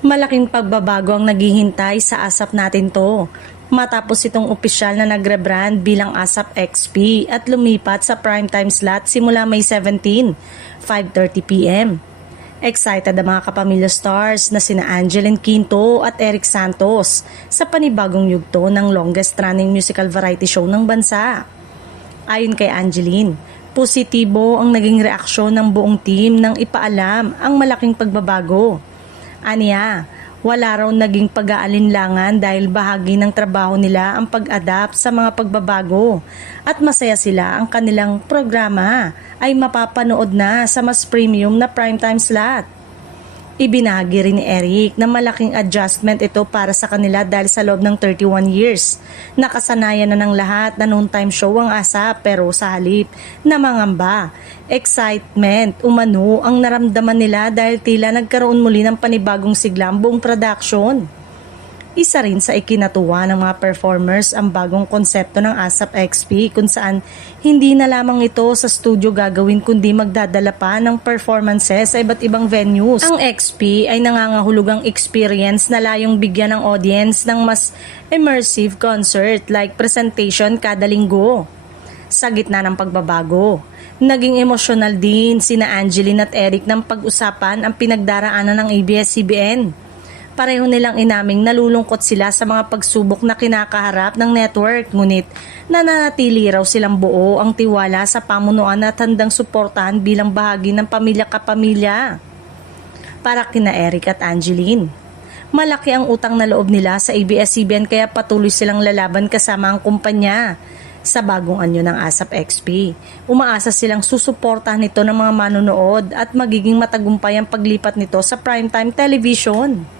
Malaking pagbabago ang naghihintay sa ASAP natin to. Matapos itong opisyal na nagrebrand bilang ASAP XP at lumipat sa primetime slot simula May 17, 5:30 p.m. Excited ang mga kapamilya stars na sina Angeline Quinto at Eric Santos sa panibagong yugto ng longest running musical variety show ng bansa. Ayon kay Angeline, positibo ang naging reaksyon ng buong team nang ipaalam ang malaking pagbabago. Aniya, wala raw naging pag-aalinlangan dahil bahagi ng trabaho nila ang pag-adapt sa mga pagbabago at masaya sila ang kanilang programa ay mapapanood na sa mas premium na primetime slot. Ibinahagi rin ni Eric na malaking adjustment ito para sa kanila dahil sa loob ng 31 years. Nakasanayan na ng lahat na noontime show ang ASAP pero sa halip na mangamba. Excitement, umano ang naramdaman nila dahil tila nagkaroon muli ng panibagong sigla ang buong production. Isa rin sa ikinatuwa ng mga performers ang bagong konsepto ng ASAP XP kung saan hindi na lamang ito sa studio gagawin kundi magdadala pa ng performances sa iba't ibang venues. Ang XP ay nangangahulugang experience na layong bigyan ng audience ng mas immersive concert like presentation kada linggo. Sa gitna ng pagbabago, naging emosyonal din sina Angeline at Eric ng pag-usapan ang pinagdaraanan ng ABS-CBN. Pareho nilang inaming nalulungkot sila sa mga pagsubok na kinakaharap ng network, ngunit nananatili raw silang buo ang tiwala sa pamunuan at handang suportahan bilang bahagi ng pamilya-kapamilya. Para kina Eric at Angeline, malaki ang utang na loob nila sa ABS-CBN kaya patuloy silang lalaban kasama ang kumpanya. Sa bagong anyo ng ASAP XP, umaasa silang susuportahan nito ng mga manonood at magiging matagumpay ang paglipat nito sa primetime television.